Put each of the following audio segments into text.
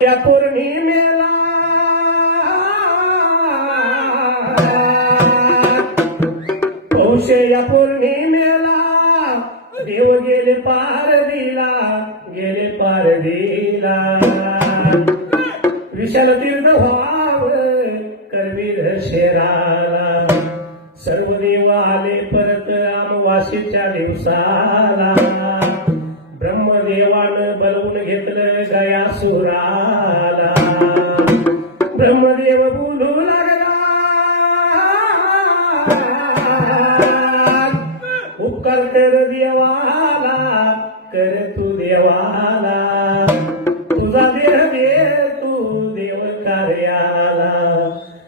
त्या पौर्णिमेला पौषे या पौर्णिमेला देव गेले पार दिला विशाल तीर्थ व्हाव करवीर शेराला सर्व देव आले परत अमावास्येच्या दिवसाला ब्रह्मदेवानं बोलवून घेतलं गयासुराला ब्रह्मदेव बोलू लागला उपकार कर देवाला कर तू देवाला तुझा देह दे तू देव कार्याला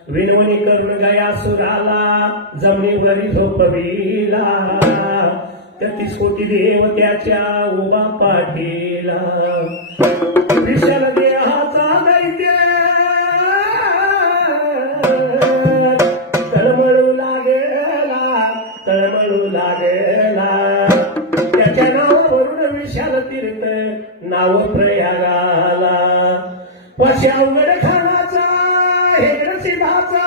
विनवणी करून गयासुराला जमिनीवरी झोपविला 33 कोटी देव त्याच्या उभा पाठीला विशाल देहाचा दैत्य तळमळू लागला त्याच्या नावावरून विशाल तीर्थ नाव प्रयागाला पाशी अवघड खानाचा हेगड सिद्धाचा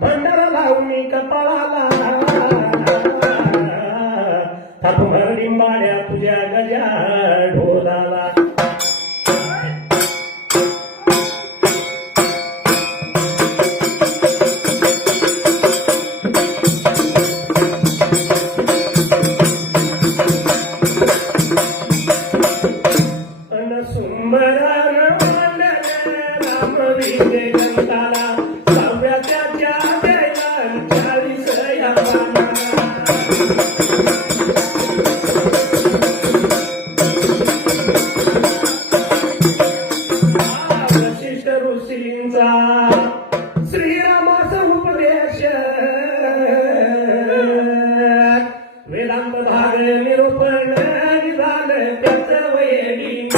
भंडारा लावणी कपाळाला थाप भरली माड्या तुझ्या गजा ढोलाला श्रीरामाचा उपदेश वेदांत धाग निरूपण झालं त्याचं वैरी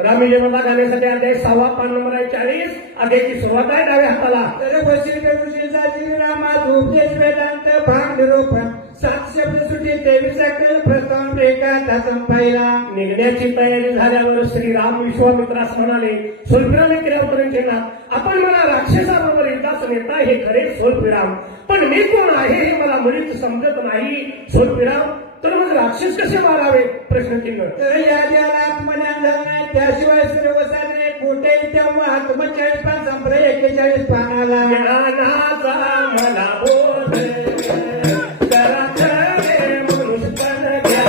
रामविजयमाला गाण्यासाठी अध्याय 6 पान नंबर 40 अध्यायाची सुरुवात आहे डाव्या हाताला रामा उपदेश वेदांत भाग निरूपण 7 शब्द सुटी 23 अकल प्रथम एका संपायला निघण्याची तयारी झाल्यावर श्रीराम विश्वामित्रास म्हणाले स्वल्पिराम क्रियापर्यंत आपण मला राक्षसाबरोबर युद्धास नेता हे खरे स्वल्पिराम पण मी कोण आहे हे मला मुळीच समजत नाही स्वल्पिराम तर मग राक्षस कसे मारावे प्रश्नचिन्ह तर या ज्याला आत्मज्ञान झालं नाही त्याशिवाय सर्वसाधारण कुठे तेव्हा 40 पान संप्रय 41 पानाला ज्ञानाचा मला बोध करा खरे मनुष्यपण घ्या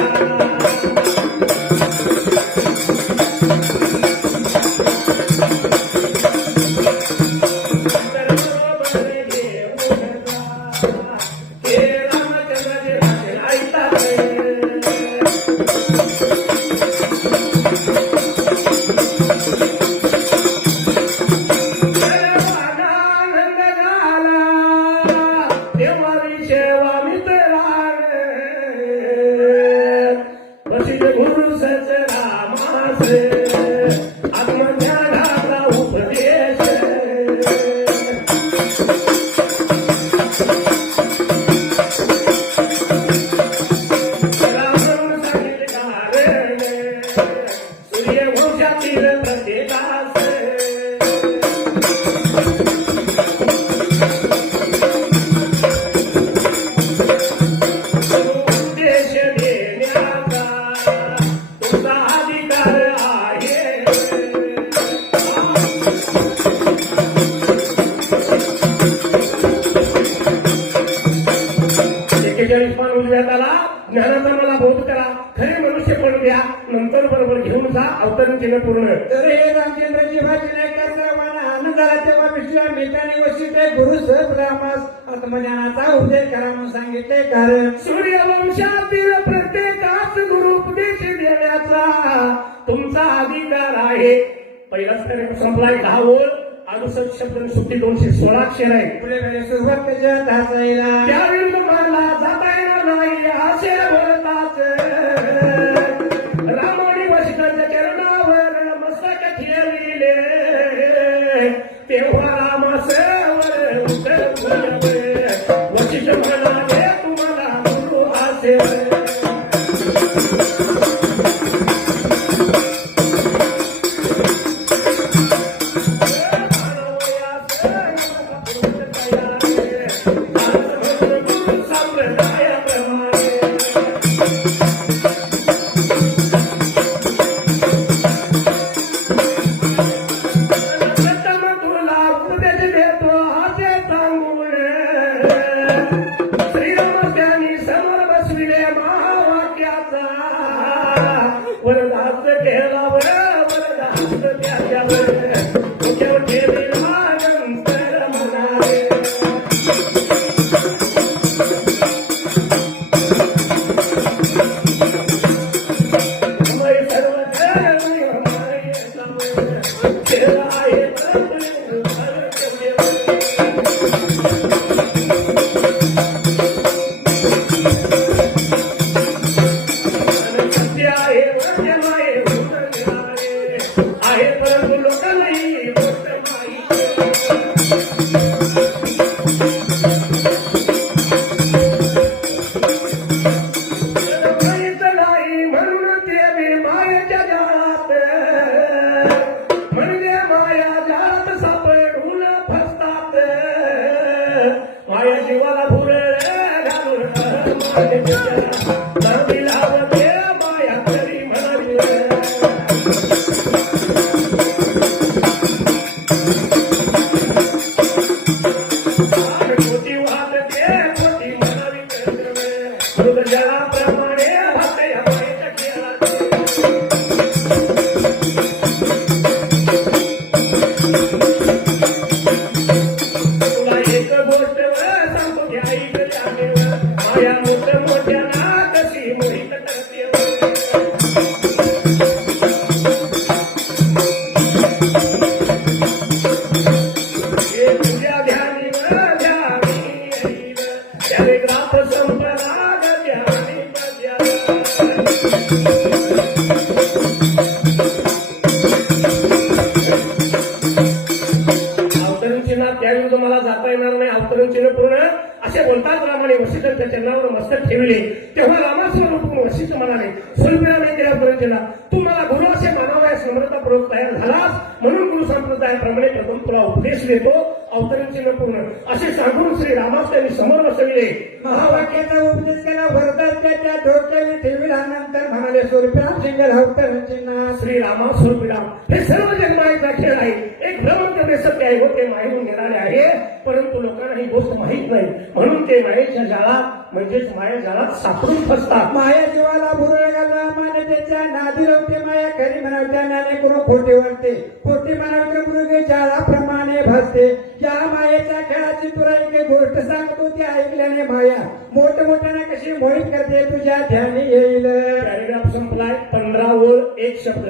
अवतरण केलं पूर्ण. तर हे रामचंद्रजी भाषण ऐकता मला आनंद झाला तेव्हा विश्वामित्राने वशिष्ठ गुरु सहज रामास आत्मज्ञानाचा उदय करा म्हणून सांगितले. कारण सूर्यवंशातील प्रत्येकाच गुरु उपदेश देण्याचा तुमचा अधिकार आहे. पहिलाच तर संपलाय 10 ओळ 68 शब्द सुट्टी 216 अक्षर आहे. पुढे वेळेस सुरुवात त्याच्यात हाचायला त्यावेळी तुम्हाला जाता येणार नाही असे बोलताच रामाने वशिष्ठांच्या चरणावर मस्तक ठेविले. तेव्हा रामासवर उत्तर बोलले. वशिष्ठ म्हणाले तुम्हाला गुरु असेल. त्यावेळी तुम्हाला जाता येणार नाही अवतरण चिन्ह पूर्ण असे बोलतात. रामाने वशिष्ठांच्या चरणावर मस्तक ठेवले. तेव्हा रामास्वर रूपून वशिष्ठ म्हणाले स्वल्पराने अवतरण केला. तू मला गुरु असे मानावयास नम्रतापूर्वक तयार झालास म्हणून गुरु संप्रदायाप्रमाणे प्रथम तुला उपदेश देतो. अवतरण चिन्ह पूर्ण असे सांगून श्री रामास त्यांनी समोर बसविले. महावाक्याचा उपदेश केला. भरतात त्याच्या डोक्यावर ठेविल्यानंतर म्हणाले स्वरूपराम सिंगल अवतरण चिन्ह श्री रामा स्वरूपराम हे सर्व जन्माचा खेळ आहे. एक भ्रमण सत्य आहे व ते माहेरून येणारे आहे. परंतु लोकांना ही गोष्ट माहीत नाही म्हणून ते मायेच्या जाळात म्हणजेच माया जाळात सापडून फसतात. माया जीवाला भुरळ घालवा मान्यतेच्या नादी रवते माया खरी म्हणावत्या नाने करून खोटे वाटते. खोटे म्हणावते मृगे जाळाप्रमाणे भासते. या मायेच्या खेळाची तुला एक गोष्ट सांगतो ती ऐकल्याने माया मोठमोठ्याने कशी मोहित करते तुझ्या ध्यानी येईल. पॅरेग्राफ संपलाय. 15 ओळ 1 शब्द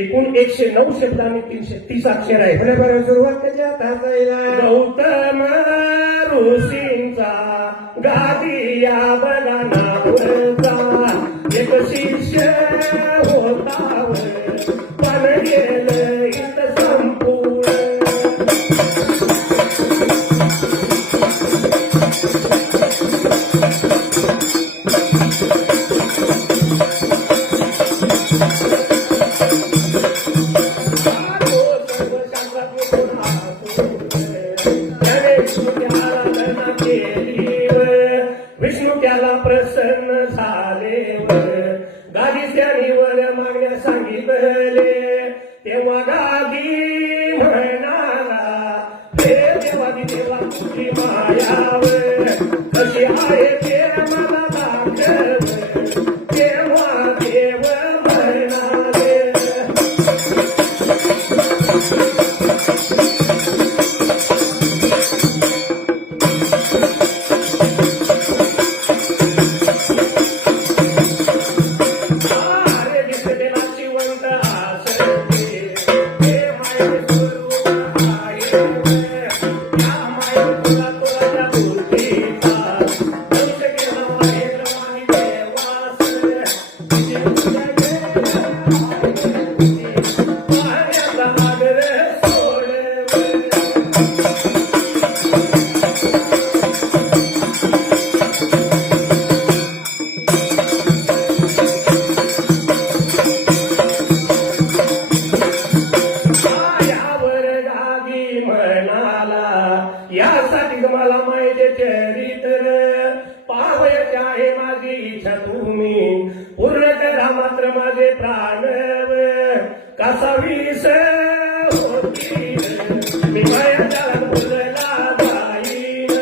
एकूण 109 शब्द आणि 330 अक्षर आहे. बरोबर सुरुवात त्याच्यात हाचायला गौतम ऋषींचा गादिया बघा नावचा एक शिष्य होता पण गेलं इत संपूर्ण. विष्णू त्याला प्रसन्न झाले गादी त्याने वर मागण्या सांगितले. तेव्हा गादी म्हणाला हे देवादी देवा तुझी मायावर कशी आहे ते मला दाखव. तेव्हा देव म्हणाले त्यासाठी मला माहिती चरित्र पाहायचे आहे माझी इच्छा तुम्ही पूर्ण करा मात्र माझे प्राण कसा विष होती मी माझ्या बोलला जाईन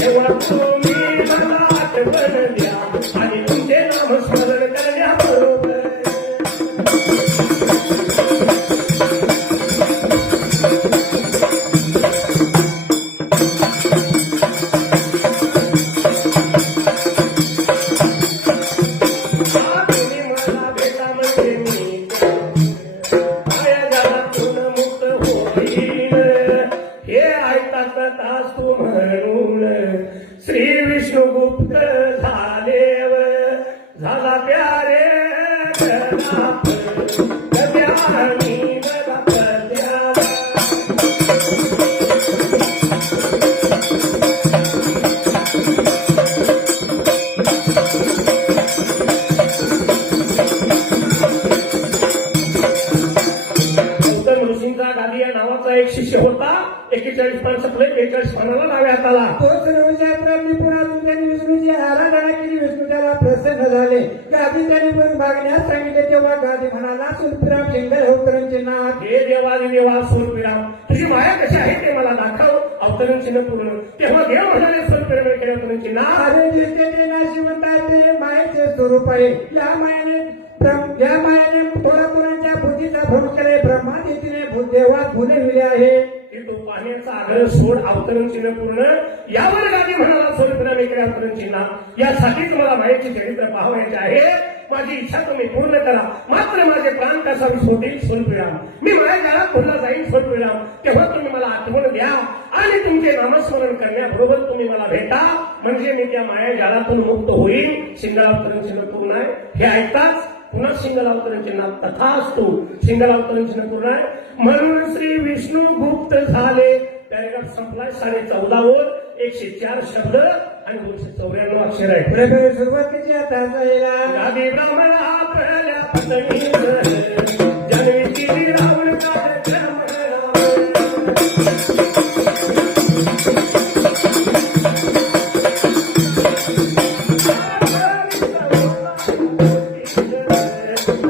तेव्हा तुम्ही मला आठवण द्या आणि तुमचे नामस्मरण करण्याबरोबर तुम्ही मला भेटा म्हणजे मी माझ्या जगातून मुक्त होईल हे ऐकतात तास तू म्हणून श्री विष्णुगुप्त झालेव झाला प्यारे कद्यानी कद्या गौतम ऋषींचा गादी या नावाचा एक शिष्य होता 41 पान संपले 42 पानाला नावे हाताला तोच रोषात्रांनी पुन्हा त्यांनी विष्णूची आराधना केली. विष्णू त्याला प्रसन्न झाले. गादी त्यांनी पण मागण्यास सांगितले तेव्हा गादी म्हणाला सुलपिराम शिंगल अवतरणचे नाथ हे देवादी देवा स्वरूपिराम तुझी माया कशी आहे ते मला दाखव अवतरण चिन्ह पूर्ण तेव्हा देव म्हणाले स्वरूपिराम अवतरण चिन्ह अरे दिसते ते नाशिवंत आहे ते मायेचे स्वरूप आहे. या मायाने थोडा तुरांच्या बुद्धीचा भंग केले. ब्रह्मादितीने देवात फुलविले आहे. की तो पाण्याचा आग्रह सोड अवतरण चिन्ह पूर्ण यावर गादी म्हणाला स्वरूपिराम इकडे अवतरण चिन्ह यासाठीच मला मायेचे चरित्र पाहायचे आहे. माझी इच्छा तुम्ही पूर्ण करा मात्र माझे प्राण कसा होतील स्वरूपिराम मी माझ्या काळात पुन्हा जाईन स्वरूपिराम तेव्हा तुम्ही मला आठवण द्या आणि तुमचे नामस्मरण करण्याबरोबर तुम्ही मला भेटा म्हणजे मी त्या माया जाळातून मुक्त होईल. सिंगलावतरण चिन्ह पूर्ण आहे हे ऐकताच पुन्हा सिंगलावतरण चिन्ह तथास्तु सिंगलावतरण चिन्ह पूर्ण आहे. म्हणून श्री विष्णू गुप्त झाले पॅरेग्राफ संपलाय 14.5 वर 104 शब्द आणि 294 अक्षर आहे. प्रभू सुरुवातीची आता जायला गादी ब्राह्मण आपल्या पत्नीच जन्मी केली रावण कार्यक्रम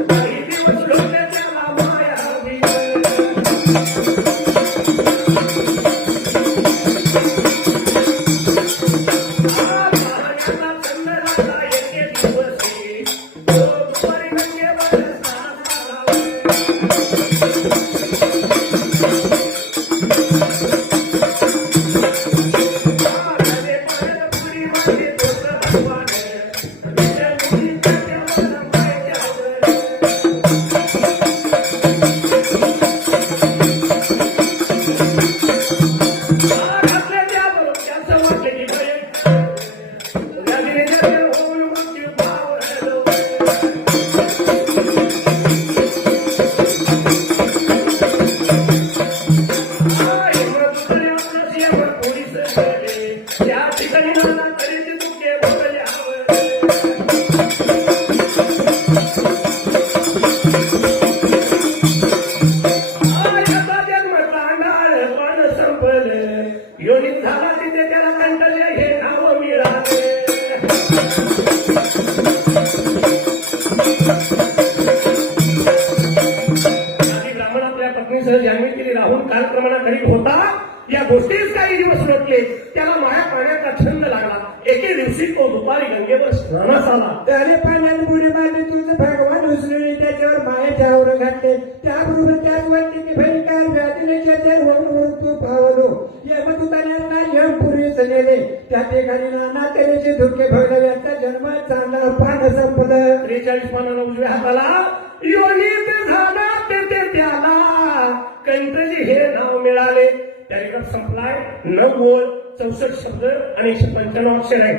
काही दिवस लोकले त्याला मायावी त्या ठिकाणी मला तरी तुके योनित झाला तिथे त्याला कंटाळले हे नाव मिळाले आधी ब्राह्मण आपल्या पत्नीसह जन्मी केली राहून कालक्रमाना करीत होता. या गोष्टीच काही दिवस लोटले त्याला माया पाण्याचा छंद लागला. एके दिवशी तो दुपारी गंगेवर स्नानास आला. त्याने पाण्यात बुडी मारली. तुझं भगवान उचलून त्याच्यावर मायाचे आवरण घातले. त्याबरोबर त्याच वाटते भयंकर व्याधीने चेतन होऊन मृत्यू पावलो. यमदूतांना यमपुरीच नेले. त्या ठिकाणी नाना तऱ्हेचे धुके भगव्याचा जन्म चांगला पान संपलं. 43 पानानं उजव्या हाताला योनित झाला तेथे त्याला कंटजी हे नाव मिळाले. पॅरेग्राफ संपलाय 9 ओळ 64 शब्द आणि 195 अक्षर आहे.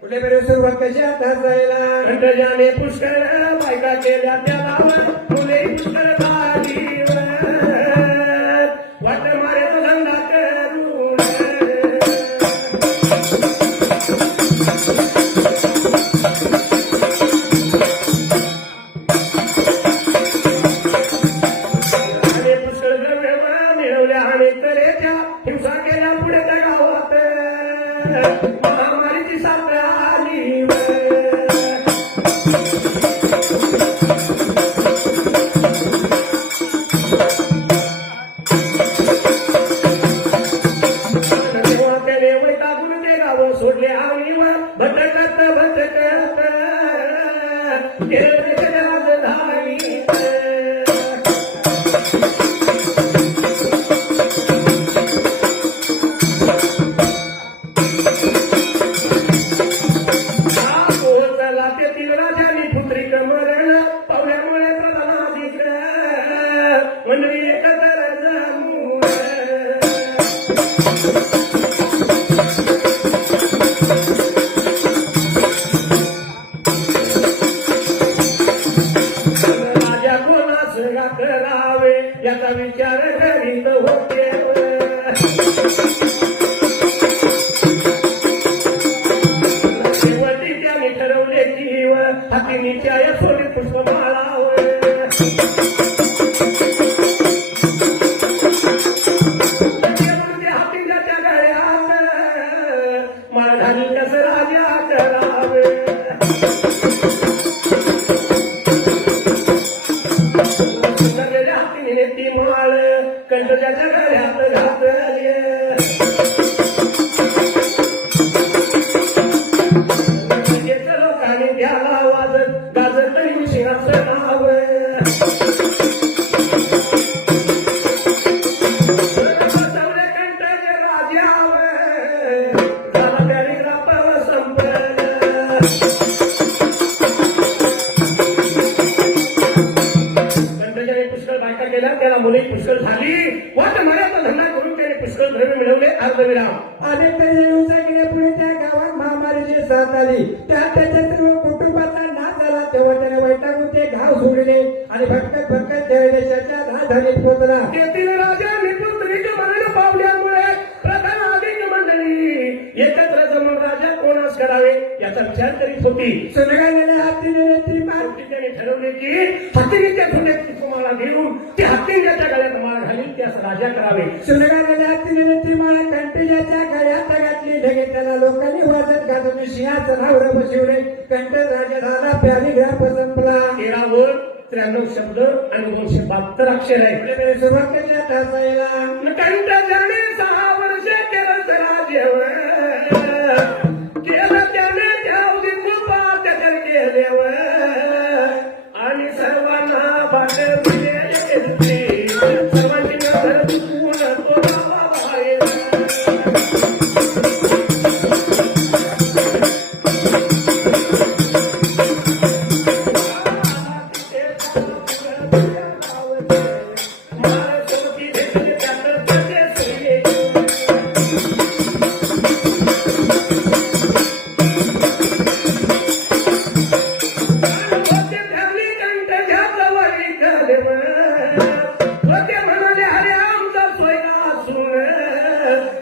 कुठे बरे सुरुवात कशी आता जायला कंटजाने पुष्कळ बायका केल्या त्याला मुले पुष्कळ झाली वाट मारे धंदा करून आणि पुष्कळ द्रव्य मिळवल्या आणि तऱ्हेच्या हिंसा केल्या पुढे त्या गावात महामारीची साथ आली तेव्हा त्याने वैतागून ते गाव सोडले आईवर भटकत भटकत गेले राजधानीत. पोहोचला तेथील राजानी पुत्रिक मरण पाहुण्यामुळे प्रधानाधिक मंडळी एकत्र जमून राजा कोणास करावे याचा विचार करीत होते. शेवटी त्याने ठरवले जीव हातीनीच्या या सोडी पुष्पमाळावर हातीच्या त्या गळ्यात माळ घाली कसं राजा करावे. सुंदरलेल्या हातीने ती माळ कंठच्या गळ्यात घातली. लोकांनी द्याला वाजत गाजत सिंहाचं नाव बसवले कंठाच्या राजावर झाला त्याने रापावर संपलं. कंठच्याने पुष्कळ बायका केल्या त्याला मुली पुष्कळ झाली. वाट माऱ्याचा धंदा करून त्याने पुष्कळ द्रव्य मिळवले. अर्धविराम अनेक तरी गेल्या पुढे त्या गावात महामारीची साथ आली. त्यात त्याच्या सर्व कुटुंबाचा नाश झाला. तेव्हा त्याने वैतागून ते गाव सोडले आणि भटकत भटकत देशाच्या राजधानीत पोहोचला. तेथील राजांनी पुत्रीचे मरण पावल्यामुळे प्रधानाधिक मंडळी एकत्र जमून राजा कोणास करावे याचा विचार करीत होती. सुनगालेल्या हातीने ती मार शेवटी त्याने ठरवले की हत्तीच्या खोट्याची तुम्हाला घेऊन ती हत्तीच्या गळ्यात माळ घालील त्यास राजा करावे. सुनगालेल्या हातीने ती माळ कंठीच्या गळ्यात घातली. ढगे त्याला लोकांनी वाजत गाजून सिंहासनावर बसवले. कंठ राजा झाला. प्यारी ग्राप संपला. 13 वर 93 शब्द आणि 272 अक्षर आहे. सुरुवात केल्या टाचायला कंठ जाणे 6 वर्ष केलं राज्यवर केलं त्याने त्यावधी कृपा त्याच्या केल्यावर आणि सर्वांना बाहेर दिले सर्वांची नजर चुकवून तो बाबा बाहेर.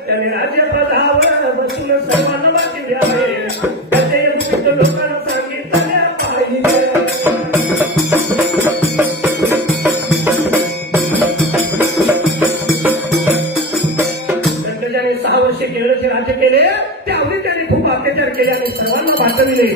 त्याने राज्यपदावर बसून सर्वांना वाटी द्यावे त्याचे युक्त लोकांना सांगितले पाहिजे. ज्याने 6 वर्षे केरळचे राज्य केले त्यावेळी त्याने खूप अत्याचार केले आणि सर्वांना वाटविले.